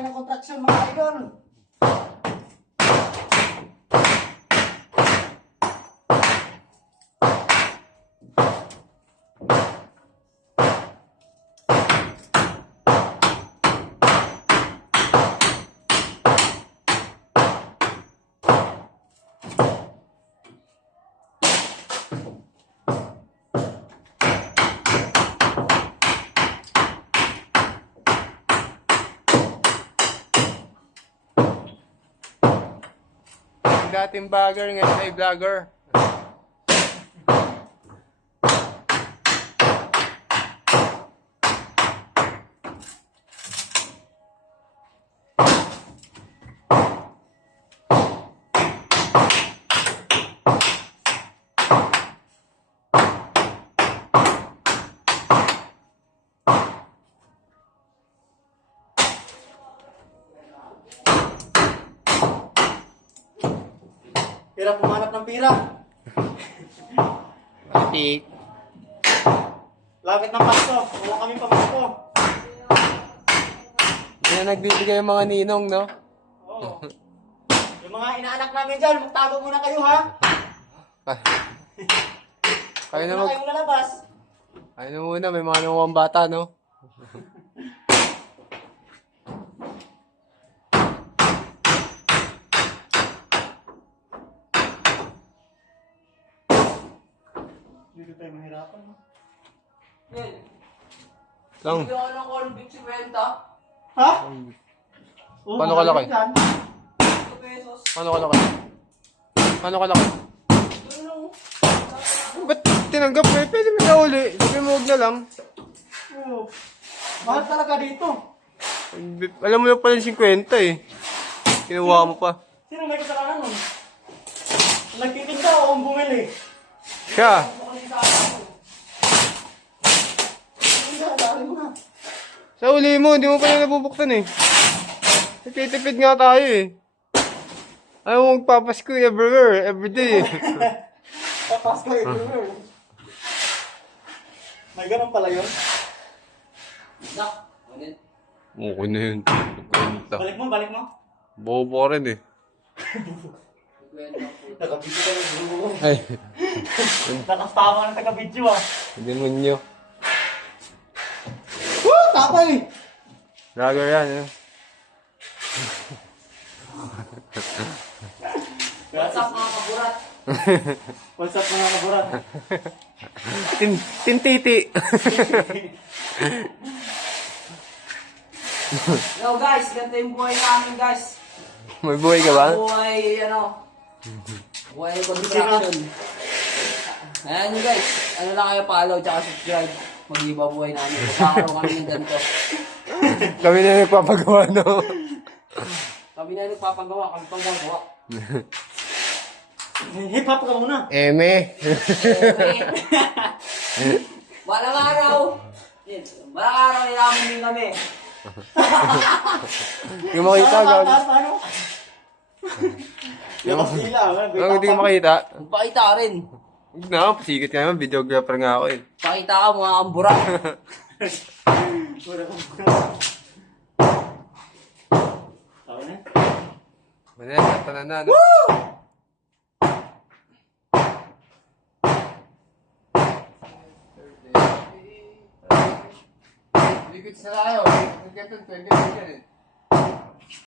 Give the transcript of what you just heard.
tayo ng contraction mga idol. Dating vlogger, ngayon ay vlogger. Hirap pumanap ng pira. Pati. Lapit ng Pasko. Wala kami pamasko. Yan nagbibigay yung mga ninong, no? Oo. Yung mga inaanak namin dyan, magtago muna kayo ha. Kayo na Huwag mag... kayong lalabas. Kayo na muna, may mga nanguwang bata, no? Dito tayo mahirapan. No? Yan. Lang. Hindi ako ng convict 50. Ha? Oo, Paano kalaki? yan. 2 pesos. Paano kalaki? Paano kalaki? Doon lang. Ba't tinanggap mo? Pwede mo na uli. Sabi mo huwag na lang. Oo. Mahal talaga dito. Alam mo na pala yung 50 eh. Kinuha mo pa. Sino may kasalanan nun? Nagtitinda o ang bumili? Siya. Dali mo na. Sa uli mo, hindi mo pa na nabubuksan eh. Tipid nga tayo eh. Ayaw mo magpapasko everywhere, everyday eh. Papas ko everywhere. May ganun pala yun. Nak. Ano yun? Okay na yun. Balik mo, balik mo. Bobo ka rin eh. 50 po. Nakabidyo ka ng grupo. Ay, Nakastama ng taga-video ah. demonyo. Woo! Tapay! Vlogger yan eh. What's up mga kaburat? What's up mga kaburat? Tintiti. Yo guys, ganito yung buhay namin guys. May buhay ka ba? Buhay, buhay construction. Ayan nyo guys, ano lang kayo, follow tsaka subscribe. Mag-iba buhay namin. Magkakaroon kami ng ganito. Kami na nagpapagawa no. Kami na nagpapagawa, kami pang gagawa. Hip hop ka muna. Eme. Balang araw, nilaman din kami. Yung makita, gag. Paano? Yung sila. Ang hindi ko makita. Magpakita ka rin. Huwag na, pasikit ka naman. Videographer nga ako eh. Pakita ka mga kambura. Tama na. Manila, tananan. Likod sa tayo. Nagkatong 20 minutes.